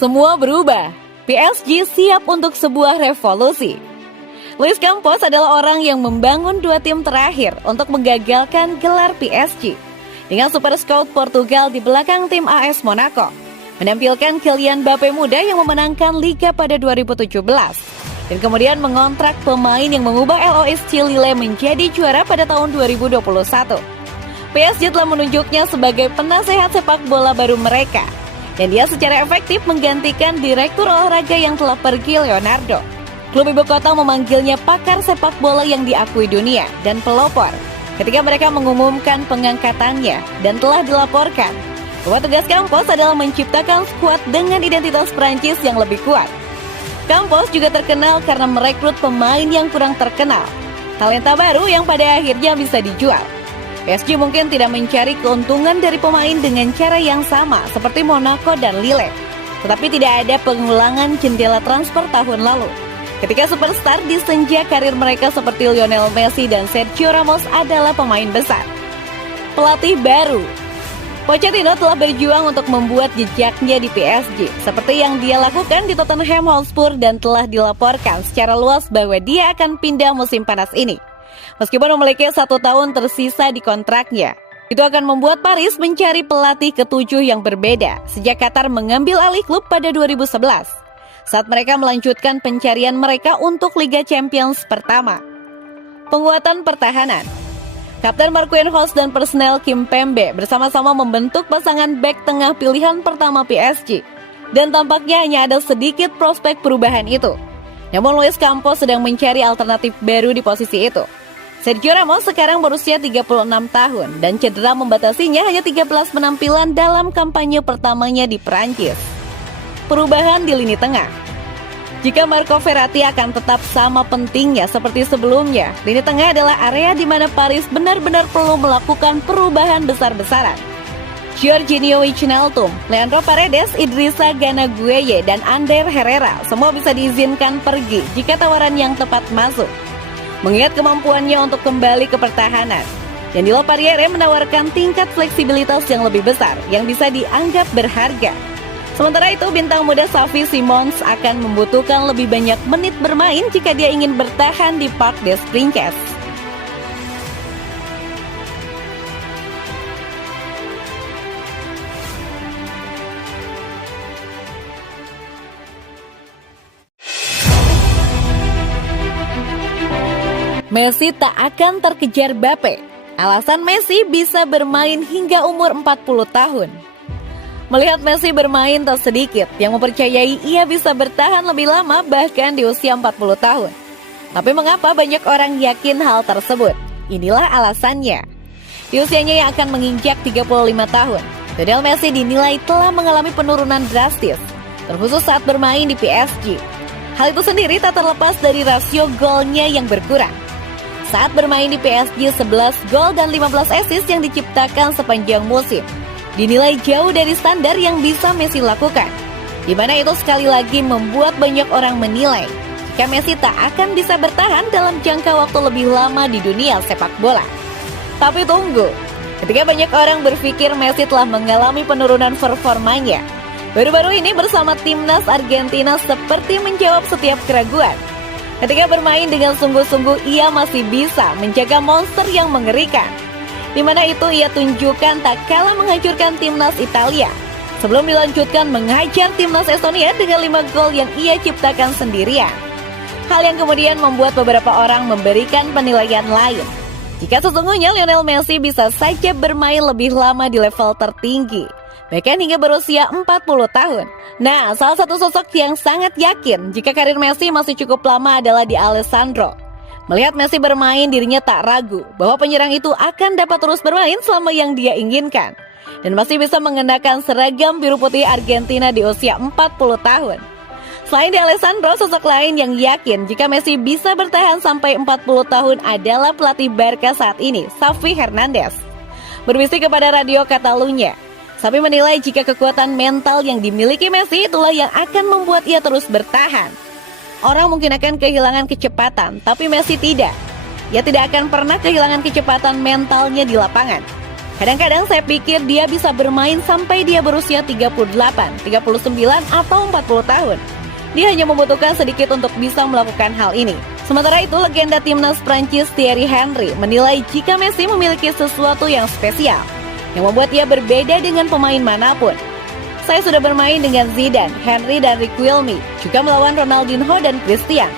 Semua berubah, PSG siap untuk sebuah revolusi. Luis Campos adalah orang yang membangun dua tim terakhir untuk menggagalkan gelar PSG. Dengan super scout Portugal di belakang tim AS Monaco, menampilkan Kylian Mbappe muda yang memenangkan Liga pada 2017. Dan kemudian mengontrak pemain yang mengubah LOS Lille menjadi juara pada tahun 2021. PSG telah menunjuknya sebagai penasehat sepak bola baru mereka. Dan dia secara efektif menggantikan direktur olahraga yang telah pergi, Leonardo. Klub ibu kota memanggilnya pakar sepak bola yang diakui dunia dan pelopor ketika mereka mengumumkan pengangkatannya dan telah dilaporkan bahwa tugas Campos adalah menciptakan skuad dengan identitas Prancis yang lebih kuat. Campos juga terkenal karena merekrut pemain yang kurang terkenal, talenta baru yang pada akhirnya bisa dijual. PSG mungkin tidak mencari keuntungan dari pemain dengan cara yang sama seperti Monaco dan Lille, tetapi tidak ada pengulangan jendela transfer tahun lalu, ketika superstar di senja karir mereka seperti Lionel Messi dan Sergio Ramos adalah pemain besar. Pelatih baru Pochettino telah berjuang untuk membuat jejaknya di PSG, seperti yang dia lakukan di Tottenham Hotspur dan telah dilaporkan secara luas bahwa dia akan pindah musim panas ini. Meskipun memiliki 1 tahun tersisa di kontraknya, itu akan membuat Paris mencari pelatih ketujuh yang berbeda sejak Qatar mengambil alih klub pada 2011, saat mereka melanjutkan pencarian mereka untuk Liga Champions pertama. Penguatan pertahanan. Kapten Marquinhos dan personel Kimpembe bersama-sama membentuk pasangan bek tengah pilihan pertama PSG, dan tampaknya hanya ada sedikit prospek perubahan itu. Namun Luis Campos sedang mencari alternatif baru di posisi itu. Sergio Ramos sekarang berusia 36 tahun dan cedera membatasinya hanya 13 penampilan dalam kampanye pertamanya di Perancis. Perubahan di lini tengah. Jika Marco Verratti akan tetap sama pentingnya seperti sebelumnya, lini tengah adalah area di mana Paris benar-benar perlu melakukan perubahan besar-besaran. Jorginho Wijnaldum, Leandro Paredes, Idrissa Gana Gueye, dan Ander Herrera semua bisa diizinkan pergi jika tawaran yang tepat masuk. Mengingat kemampuannya untuk kembali ke pertahanan, Danilo Pariere menawarkan tingkat fleksibilitas yang lebih besar yang bisa dianggap berharga. Sementara itu, bintang muda Xavi Simons akan membutuhkan lebih banyak menit bermain jika dia ingin bertahan di Parc des Princes. Messi tak akan terkejar Mbappe. Alasan Messi bisa bermain hingga umur 40 tahun. Melihat Messi bermain tak sedikit yang mempercayai ia bisa bertahan lebih lama bahkan di usia 40 tahun. Tapi mengapa banyak orang yakin hal tersebut? Inilah alasannya. Di usianya yang akan menginjak 35 tahun, Lionel Messi dinilai telah mengalami penurunan drastis, terkhusus saat bermain di PSG. Hal itu sendiri tak terlepas dari rasio golnya yang berkurang. Saat bermain di PSG, 11 gol dan 15 assist yang diciptakan sepanjang musim dinilai jauh dari standar yang bisa Messi lakukan, di mana itu sekali lagi membuat banyak orang menilai jika Messi tak akan bisa bertahan dalam jangka waktu lebih lama di dunia sepak bola. Tapi tunggu, ketika banyak orang berpikir Messi telah mengalami penurunan performanya, baru-baru ini bersama timnas Argentina seperti menjawab setiap keraguan. Ketika bermain dengan sungguh-sungguh, ia masih bisa menjaga monster yang mengerikan, di mana itu ia tunjukkan tak kalah menghancurkan timnas Italia, sebelum dilanjutkan menghajar timnas Estonia dengan 5 gol yang ia ciptakan sendirian. Hal yang kemudian membuat beberapa orang memberikan penilaian lain, jika sesungguhnya Lionel Messi bisa saja bermain lebih lama di level tertinggi, bahkan hingga berusia 40 tahun. Nah, salah satu sosok yang sangat yakin jika karir Messi masih cukup lama adalah Di Alessandro. Melihat Messi bermain, dirinya tak ragu bahwa penyerang itu akan dapat terus bermain selama yang dia inginkan, dan masih bisa mengenakan seragam biru putih Argentina di usia 40 tahun. Selain Di Alessandro, sosok lain yang yakin jika Messi bisa bertahan sampai 40 tahun adalah pelatih Barca saat ini, Xavi Hernandez. Berbisik kepada Radio Catalunya, Sapi menilai jika kekuatan mental yang dimiliki Messi itulah yang akan membuat ia terus bertahan. Orang mungkin akan kehilangan kecepatan, tapi Messi tidak. Ia tidak akan pernah kehilangan kecepatan mentalnya di lapangan. Kadang-kadang saya pikir dia bisa bermain sampai dia berusia 38, 39, atau 40 tahun. Dia hanya membutuhkan sedikit untuk bisa melakukan hal ini. Sementara itu, legenda timnas Prancis Thierry Henry menilai jika Messi memiliki sesuatu yang spesial yang membuat ia berbeda dengan pemain manapun. Saya sudah bermain dengan Zidane, Henry, dan Riquelme, juga melawan Ronaldinho dan Christian.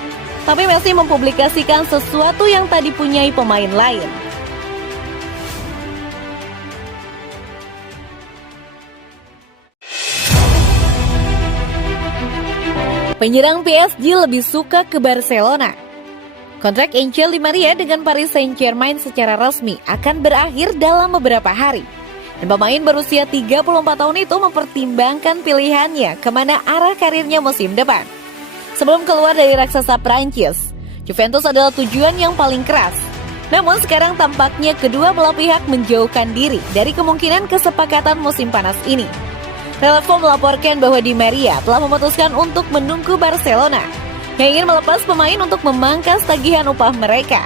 Tapi Messi mempublikasikan sesuatu yang tak dipunyai pemain lain. Penyerang PSG lebih suka ke Barcelona. Kontrak Angel Di Maria dengan Paris Saint-Germain secara resmi akan berakhir dalam beberapa hari. Dan pemain berusia 34 tahun itu mempertimbangkan pilihannya kemana arah karirnya musim depan. Sebelum keluar dari raksasa Prancis, Juventus adalah tujuan yang paling keras. Namun sekarang tampaknya kedua belah pihak menjauhkan diri dari kemungkinan kesepakatan musim panas ini. Relevo melaporkan bahwa Di Maria telah memutuskan untuk menunggu Barcelona yang ingin melepas pemain untuk memangkas tagihan upah mereka.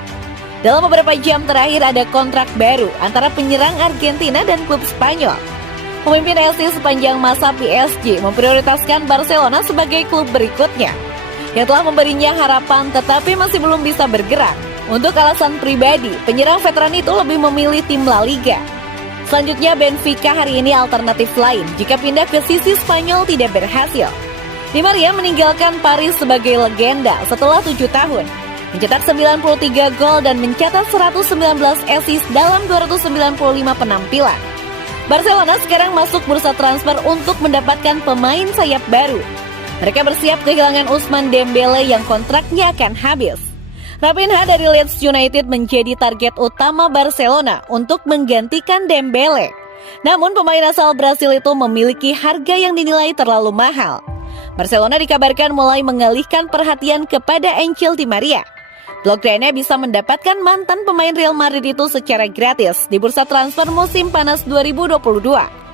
Dalam beberapa jam terakhir ada kontrak baru antara penyerang Argentina dan klub Spanyol. Pemimpin LC sepanjang masa PSG memprioritaskan Barcelona sebagai klub berikutnya yang telah memberinya harapan tetapi masih belum bisa bergerak. Untuk alasan pribadi, penyerang veteran itu lebih memilih tim La Liga. Selanjutnya Benfica hari ini alternatif lain jika pindah ke sisi Spanyol tidak berhasil. Di Maria meninggalkan Paris sebagai legenda setelah 7 tahun. Mencetak 93 gol dan mencatat 119 assist dalam 295 penampilan. Barcelona sekarang masuk bursa transfer untuk mendapatkan pemain sayap baru. Mereka bersiap kehilangan Ousmane Dembele yang kontraknya akan habis. Raphinha dari Leeds United menjadi target utama Barcelona untuk menggantikan Dembele. Namun pemain asal Brasil itu memiliki harga yang dinilai terlalu mahal. Barcelona dikabarkan mulai mengalihkan perhatian kepada Angel Di Maria. Blok Grana bisa mendapatkan mantan pemain Real Madrid itu secara gratis di bursa transfer musim panas 2022.